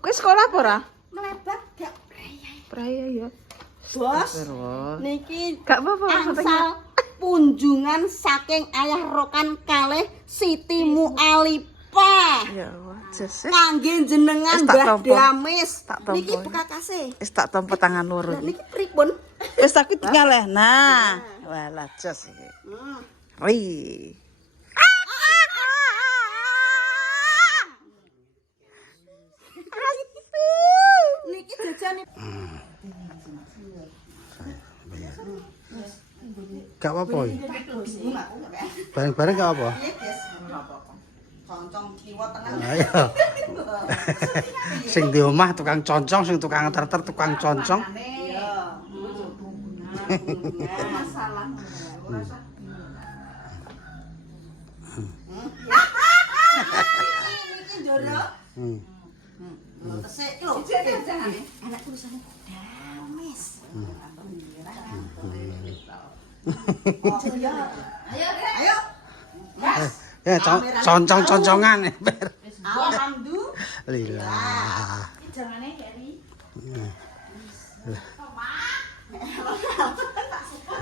Ke sekolah apa ora? Melebat gak Praya ya. Bos, niki Gak apa-apa angsal kunjungan saking ayah rokan kalih Siti Mu'alipah. Ya wajah. Kangge jenengan tak Mbah tompo. Damis. Tak tompo. Niki bekakase. Wis tak tompo tangan loro Lah iki. niki pripun? Wis aku tinggal ya. Nah, walah jos iki. Ri. Niki jajane Gak apa-apa. Bareng-bareng gak apa. concong kiwa tengah. Ayo. Sing di omah tukang concong, sing tukang terter tukang concong. Iya. Masalah. Niki njoro. Tesik lho. Anak tulisane Damis. Ayo. Ya, concong-concongan. Alhamdulillah. Lillah. Jangane Heri.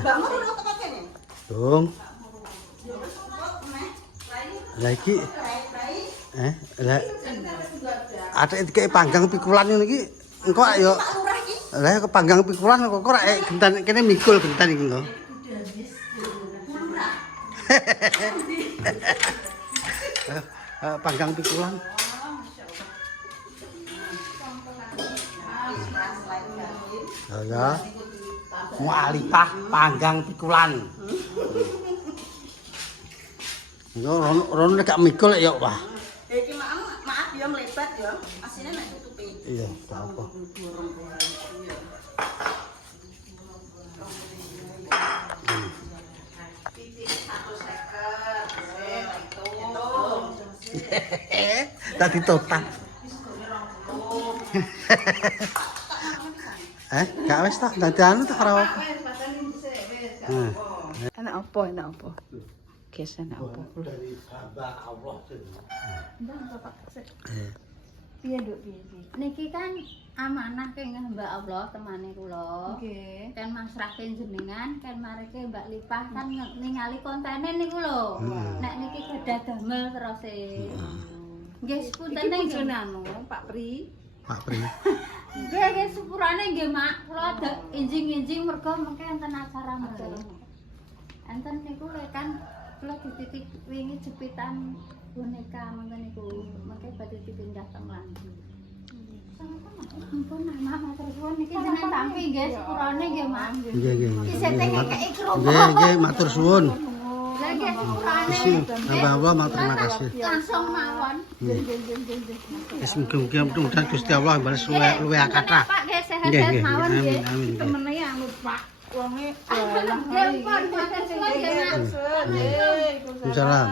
Bangun udah teko kene. Dong. Lagi lah ada iki panggang pikulan ngono iki engko ayo lah panggang pikulan kok ora gentan kene mikul gentan iki lho panggang pikulan ya Mu'alipah panggang pikulan yo rono gak mikul ya wah. Iki maaf ya melebat ya. Asine nek tutupi. Iya, gak apa. Tadi total. Gak wis tak dadi anu tak ora apa. Enak apa? Enak apa? Kes enak apa? Dari hamba Allah. Ndang Bapak sik. Piye Nduk piye? Niki kan amanah kenging Mbak Allah temane kula. Nggih. Kan masrahke jenengan kan mareke Mbak Lipah kan ningali kontene niku lho. Nek niki gadah damel terus e. Nggih sepunten nggih anu Pak Pri. Pak Pri. nggih sepurane nggih Mak. Kula injing-injing mergo mengke enten acara mriki. Enten niku kan kula dititik wingi jepitan boneka mangke niku mangke badhe dipindah teng Landi. Ampun Mak matur suwun niki jenengan tampi nggih sepurane nggih Mak. Nggih nggih. Isih ngekeki kerupuk. Nggih nggih matur suwun. Lah nggih sepurane. Hamba Allah terima kasih. Langsung mawon. Wis mugi-mugi mudah-mudahan Gusti Allah bales luwe akata. Pak nggih Nggih sehat-sehat nggih. mawon nggih. Amin amin. Temene anu Pak. Wonge Nggih pun matur suwun nggih Mak. Waalaikumsalam.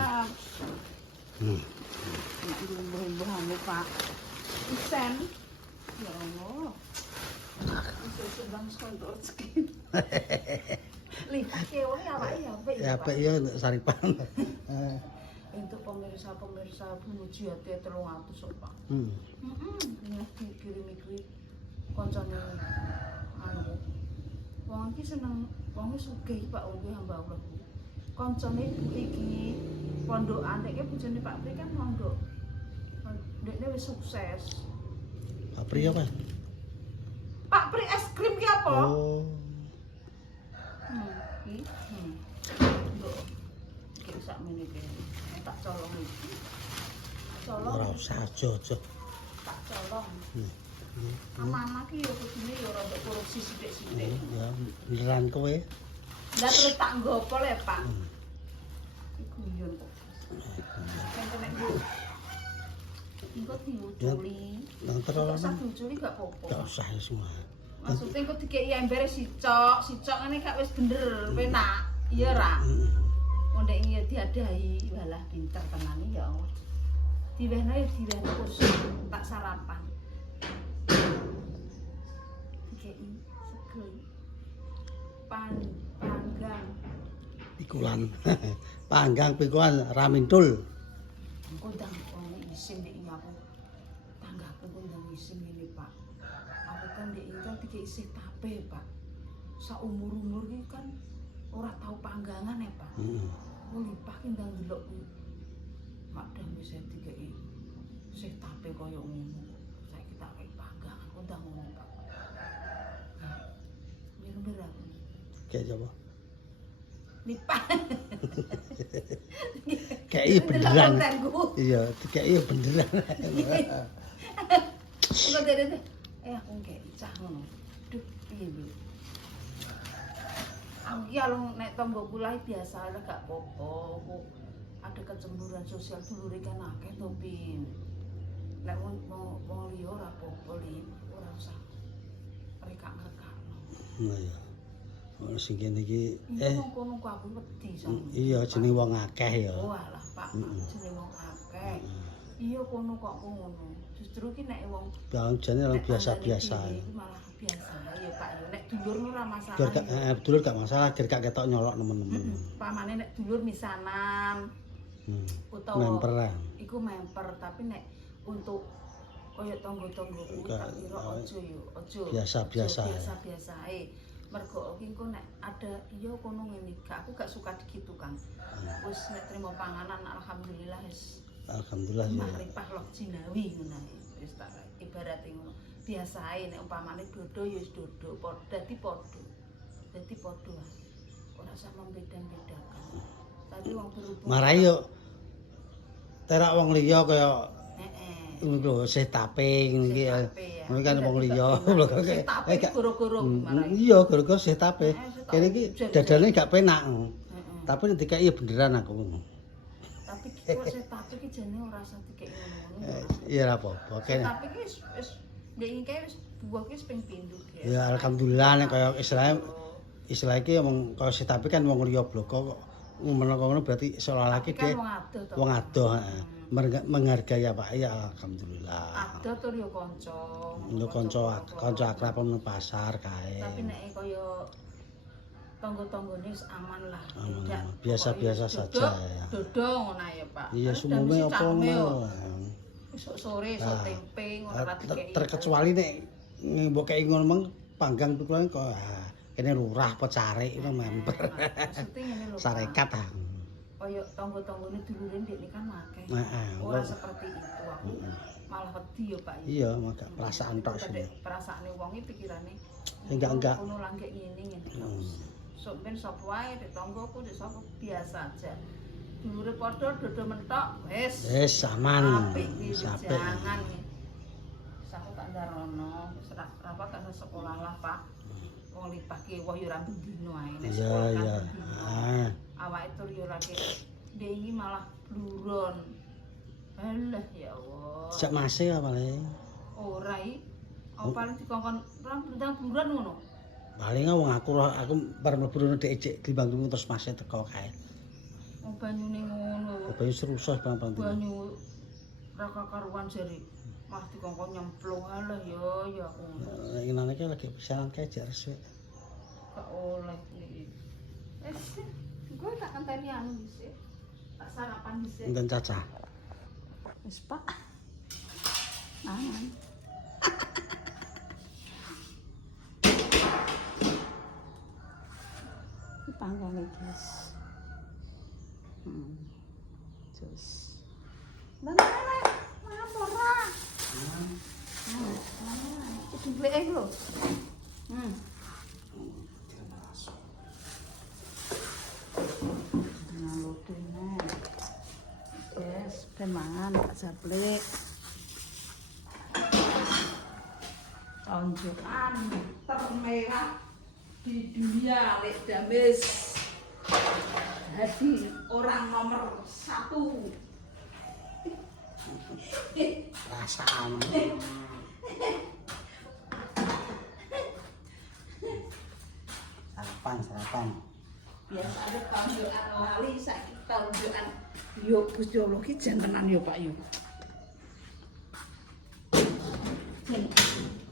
Mbah anu Pak. Isen. Ya Allah. Sebang sondor rezeki. Lihat kewe awake ya apik. Ya apik ya untuk saripan. Untuk pemirsa-pemirsa Muji Ati 300 kok Pak. Ini dikirim iki koncone anu. Wong iki seneng, wong iki sugih Pak nggih hamba Allah. Koncone ibu iki pondokan iki bojone Pak Pri kan mondok. Ndekne wis sukses. Pak Pri apa? Pak Pri es krim ki apa? Oh. Iki. Nduk. Iki sak meniki. Tak colong iki. Colong. Ora usah aja. Tak colong. Mama ki yo kudune yo rada korupsi sithik-sithik. Ya beneran kowe. Lah terus tak nggopo le, Pak. Iku guyon kok. Kene Bu. Engko diuculi. Nonton ora Sak diuculi gak apa-apa. gak usah semua. Maksudnya engko dikeki embere sicok ngene gak wis bener, penak. Iya ra? Mondek iki ya diadahi, walah pinter tenan ya Allah. Diwehno ya diwehno terus tak sarapan. Dikeki sego. Panggang. Pikulan. Panggang pikulan ramintul. Engko ndang isin nek iya sing ngene Pak. Aku kan ndek iki kan dikek isih tape Pak. Saumur-umur iki kan ora tau panggangan ya Pak. Aku lipah ki ndang ndelok kuwi. Madam wis dikeki isih tape koyo ngono. Saiki tak kei panggangan undang ngono Pak. Mir-mir aku. Kayak apa? Lipah. Kayak beneran. Iya, kayak beneran. Kok dede aku kayak cah ngono. Duh, piye lho. Aku ki alung nek tanggoku lae biasa ae gak apa-apa. Aku ada kecemburuan sosial dulure kan akeh to Pin. Nek wong liya ora apa-apa Lin, ora usah rekak-rekakno. Nah ya. Ono sing kene iki kono ku aku wedi sama. Iya jeneng wong akeh ya. Oh alah Pak, jeneng wong akeh. Iya kono kok ngono. Justru ki nek wong Jane orang biasa-biasa. Iki malah biasa ya Pak. Nek dulur ora masalah. Dulur gak masalah, gak ketok nyolok nemen-nemen. Pamane nek dulur misanan utawa memperan. Iku memper, tapi nek untuk koyo tangga-tanggaku tak kira aja yo, aja. Biasa-biasa. Biasa-biasa ae. Mergo iki engko nek ada iya kono ngene, aku gak suka digitu Kang. Wis nek trimo panganan alhamdulillah wis. Alhamdulillah ya. Makrifah loh jinawi ngono wis tak ibarate ngono. Biasa ae nek umpamane dodo ya wis dodo, dadi padha. Dadi padha wae. Ora usah membeda-bedakan. Tapi wong berhubung Marai yo terak wong liya kaya ngono lho, sih tape ngene iki. Kuwi kan wong liya lho kok goro-goro marai. Iya, gara-gara sih tape. Kene iki dadane gak penak. Tapi nek dikeki beneran aku. Tapi kok sih tape iki jane ora usah dikeki ngono-ngono. Iya ora apa-apa. Tapi iki wis ndek iki wis buah ki wis ping pindho ya. Ya alhamdulillah nek kaya istilah iki omong kaya sih tape kan wong liya bloko kok ngono ngono berarti seolah lagi Kan deh wong adoh menghargai apa ya alhamdulillah. Adoh tur yo kanca. Yo kanca akrab nang pasar kae. Tapi nek kaya tangga-tanggane wis aman lah. Biasa-biasa saja ya. Dodo ngono ya Pak. Iya sumume apa ngono. Esuk sore esuk tempe ngono ora dikeki. Terkecuali nek mbok kei ngono meng panggang pikulan kok kene lurah apa carik itu member. Maksudnya ngene lho. Sarekat ah. Kaya tangga-tanggane dulure ndekne kan akeh. Heeh. Ora seperti itu aku. Malah wedi ya Pak. Iya, agak perasaan tok sini. Perasaane wong iki pikirane enggak. Ngono langgek ngene. Sok ben sapa wae di tanggoku di sapa biasa aja. Dulure padha dodo mentok wis. Wis aman. Sampai. Jangan. Aku tak ndarono, wis apa tak sekolah lah Pak. Wong lipah ki wah yo ora bendino ae nek sekolah. Iya. Awake tur yo ora ki ndek iki malah bluron. Alah ya Allah. Sejak masih apa le? Ora iki. Apa paling dikongkon rong bulan ngono. Paling wong aku bar mlebu ndek ejek glimbang terus masih teko kae. Oh banyune ngono. Banyu serusah bang. Banyu ra karuan jare. Mah dikongkon nyemplung alah ya aku. Inane ki lagi pisanan kae jar resik. Gak oleh iki. Gue tak ngenteni anu dhisik. Tak sarapan dhisik. Enten cacah. Wis Pak. Mangan. Iki panggane guys. Terus. Mana? Ora. Itu blek lho. Yes, pemangan tak sablek. Tonjokan termerah di dunia Lek Damis. Jadi orang nomor 1. Rasaan. Sarapan. Biasa ada tonjokan lali, saiki tonjokan yo Gusti Allah ki jantenan yo Pak yo.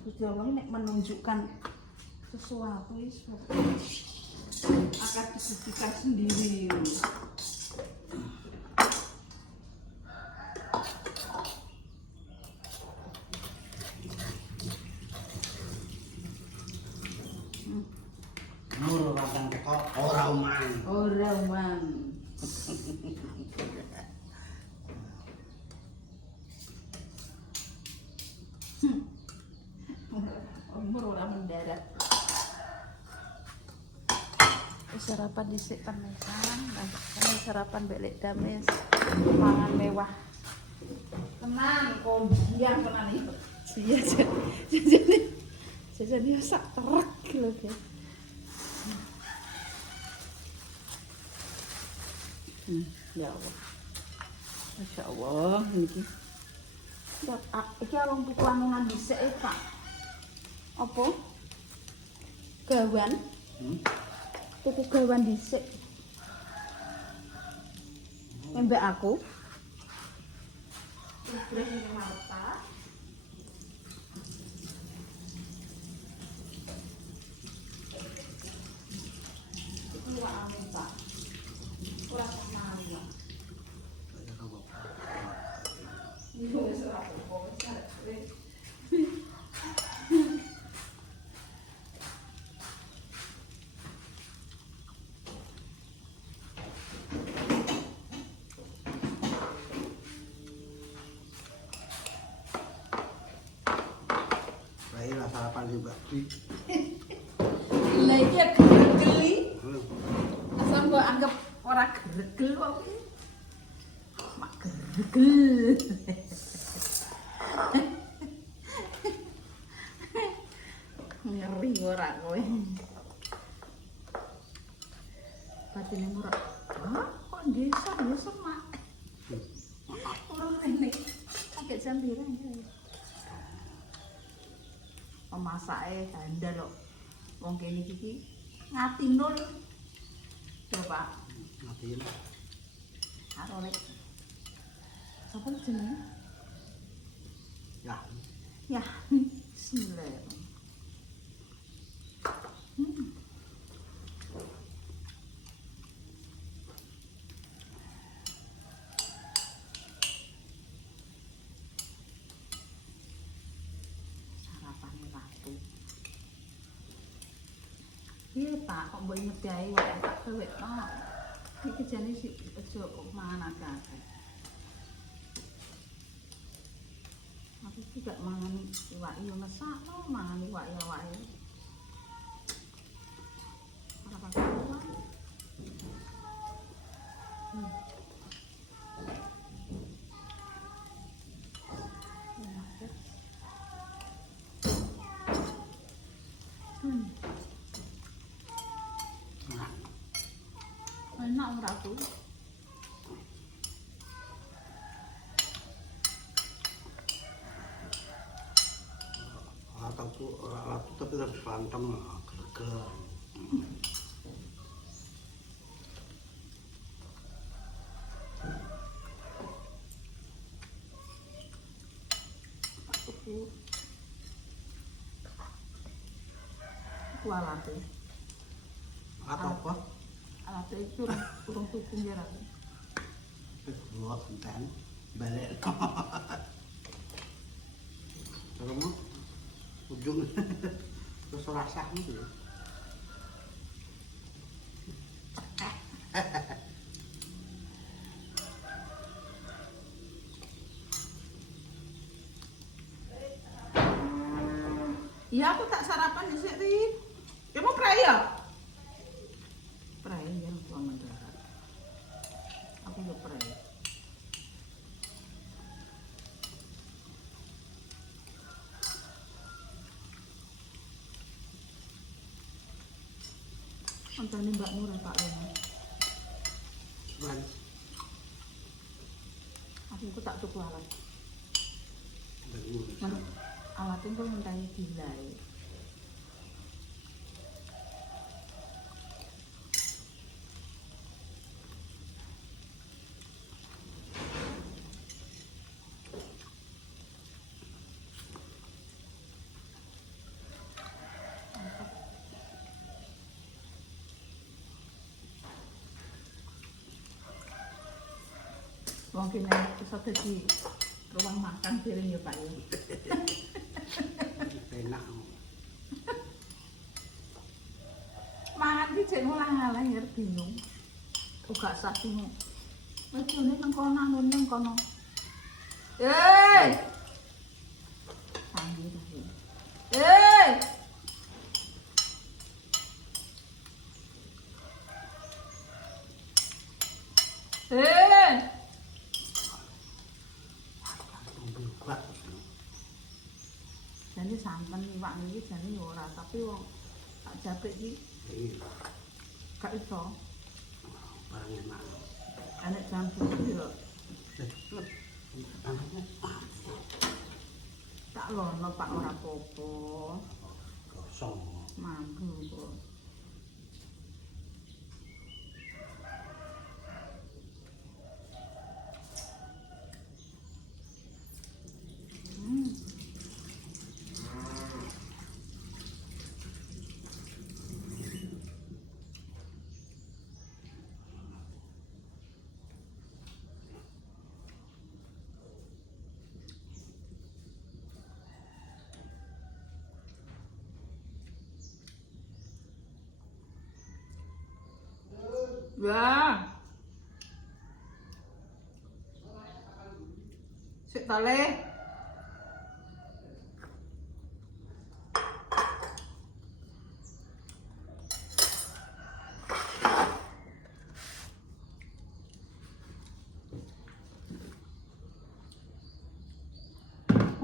Gusti Allah nek menunjukkan sesuatu wis akan dibuktikan sendiri. sarapan dhisik panesan, kami sarapan belek dames, mangan mewah. Tenang, kombiang tenan iki. Iya, jadi sak terek lho, guys. Ya Allah. Masya Allah, ini. Iki awang pukulan nang dhisik Pak. Apa? Gawan. Tuku gawan dhisik. Mbak aku. Terus ini marta. Itu wak amin Pak. Ora sama amin. Ini wis ora apa-apa, wis arep. Baiklah sarapan juga. Lah iki ya geli. Asal mbok anggap ora gregel kok iki. Mak gregel. Ngeri ora kowe. Batine ora. Hah? Kok desa ya semak. Ora rene. Agak jam pirang ya. Pemasake handal kok. Wong kene iki ngati nol. Coba Ngapain? karo lek. Sapa jenenge? Ya. Ya, bismillah. Sarapane ratu. Iya Pak, kok mbok nyediae wae tak dewek tok. Iki jane sik aja mangan akeh. Aku tidak mangan iwak yo mesakno, mangan iwak ya wae. Ora apa-apa. Enak ora aku. Ratu tapi harus berantem gregel. Aku alate. Apa? Alate itu turun tuku njar aku. Buat enten balik. Kamu ujung terus rasa gitu. Iya aku tak sarapan di sini. Kamu pray ya? Pray yang tua mendarat. Aku juga pray. Antara Mbak Murah Pak Lena. Aku tak tuku alat. Alatnya kok mentari gila ya. Mungkin bisa jadi ruang makan piring ya Pak ya. Enak. Mangan ki jek ngalah ya bingung. Uga saking. Wejone nang kono nang kono. Sambil lagi. santen iwak iki jane ya ora, tapi wong tak japik iki gak iso. Barang enak. Enek campur yo. Tak lono Pak ora apa-apa. Kosong. Mampu kok. Ya. Sik tale.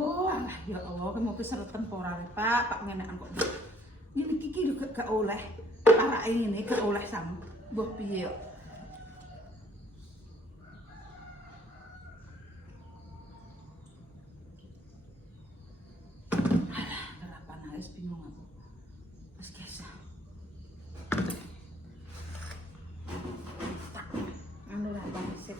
Oh, alah ya Allah, kamu mau seretan pora Pak ngenekan kok. Ini kiki gak oleh. Parake ngene gak oleh sam. Mbah piye yo. Alah, kenapa nangis bingung aku. Wes gesah. Tak. Anu lah Bang sip.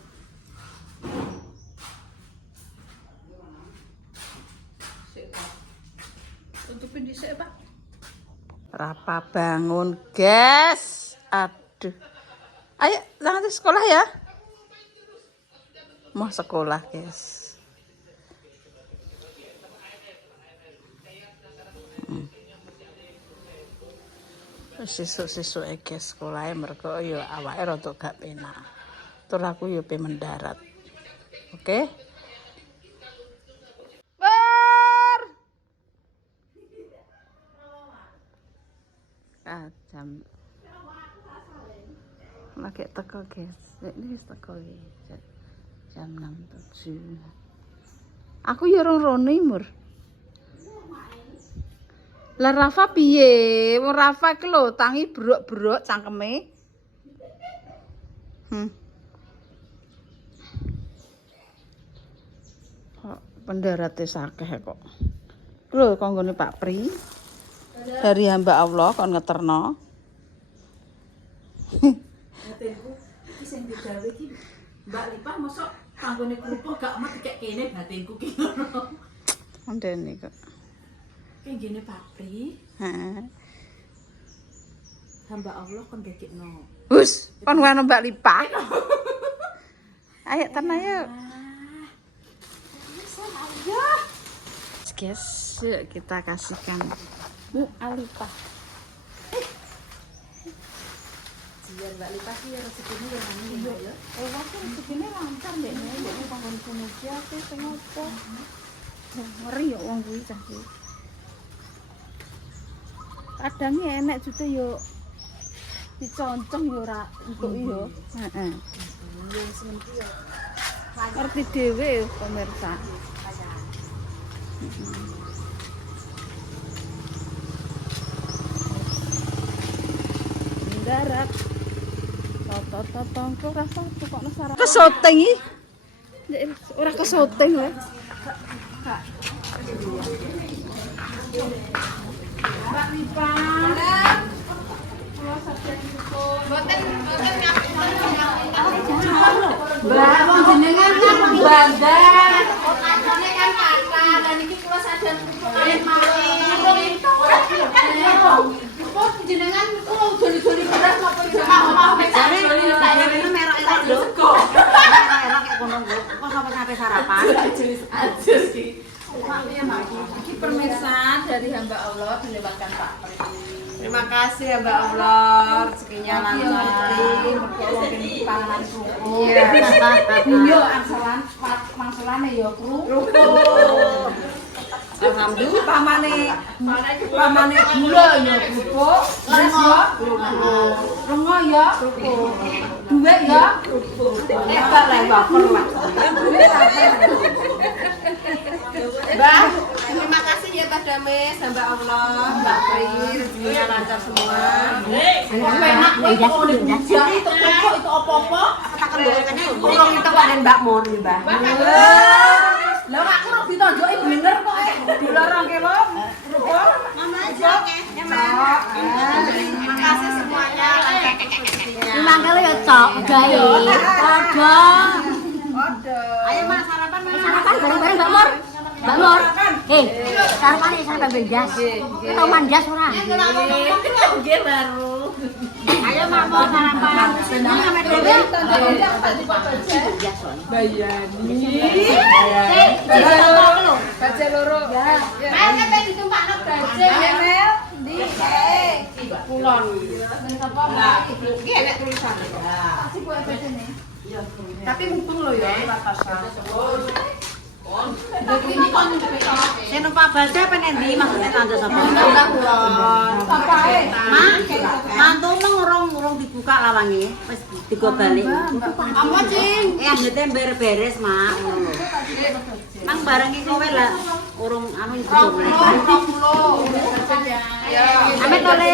Sip. Tutupin dhisik, Pak. Rapa bangun, guys. Aduh. Ayo, lanjut sekolah ya. Mau sekolah, guys. Sesuk-sesuk guys sekolah mergo ya awake rada gak penak. Tur aku ya pe mendarat. Oke? Jam lagi teko guys, ini wis teko jam 6.07. Aku ya rong rono Mur. Lah Rafa piye? Wong Rafa iki lho tangi brok-brok cangkeme. Kok pendarate sakeh kok. Lho kanggone Pak Pri. Dari hamba Allah kon ngeterno. Batinku iki sing digawe iki Mbak Lipah mosok kanggone kerupuk gak mat dikek kene batinku ki ngono. Ondene kok. Ki ngene Pak Pri. Heeh. Hamba Allah kon gekekno. Hus, kon ngono Mbak Lipah. Ayo tenan ayo. Guys, yuk kita kasihkan Bu Alipah. Biar Mbak Lipah sih rezekine ya nang ya. Wah, rezekine lancar ndek nek panggon muji ate sing opo. Ngeri yo wong kuwi cah iki. Kadang enek jute yo diconcong yo ora entuk yo. Heeh. Yo sing iki yo. Ngerti dhewe pemirsa. Darat toto ora satu kok nasara ke syuting iki ora ke syuting lho Mbak Lipah Mbak wong jenengan kan bandar otone kan kata dan iki kula sadar kok jenengan kula joli-joli beras apa omah jare merok elok lho merok kayak kono kok sampai sampai sarapan ajus iki piye Mbak iki permisan dari hamba Allah dilewatkan Pak Pri. Terima kasih ya Mbak Allah, rezekinya lancar. Panganan kerupuk. Iya, angselan, mangselane ya kerupuk. Alhamdulillah Pamane gula ya kerupuk, beras ya kerupuk. Rengo ya kerupuk. Duit ya kerupuk. hebat lah baper lah. Mbak, terima kasih ya Pak Damis, hamba Allah, Mbak Bayi, rezekinya lancar semua. Enak, Itu apa-apa? Urung itu kok Mbak Mun, Mbak. Lah aku ora ditonjoki bener kok dilarang ke lo. Mama aja. Terima kasih semuanya. mangkele ya cok gawe. Padha. Ayo Mas sarapan Mas. Sarapan bareng-bareng Mbak Mur. Mbak Mur. Sarapan bendas. Tau mandas ora? Nggih baru. Ayo Mbak Mur sarapan. Sampe dhewe. Baca loro. Mel sampe ditumpakno baje. Mel di kulon. Iki enek tulisan. Tapi mumpung lo ya batasan. Saya numpak baca apa nanti maksudnya tanda sapa? Mak, mantu ngurung dibuka lawange, wis digo balik. Apa cing? Anggete beres, Mak. Mang barengi kowe lah urung anu digo balik. Ame tole.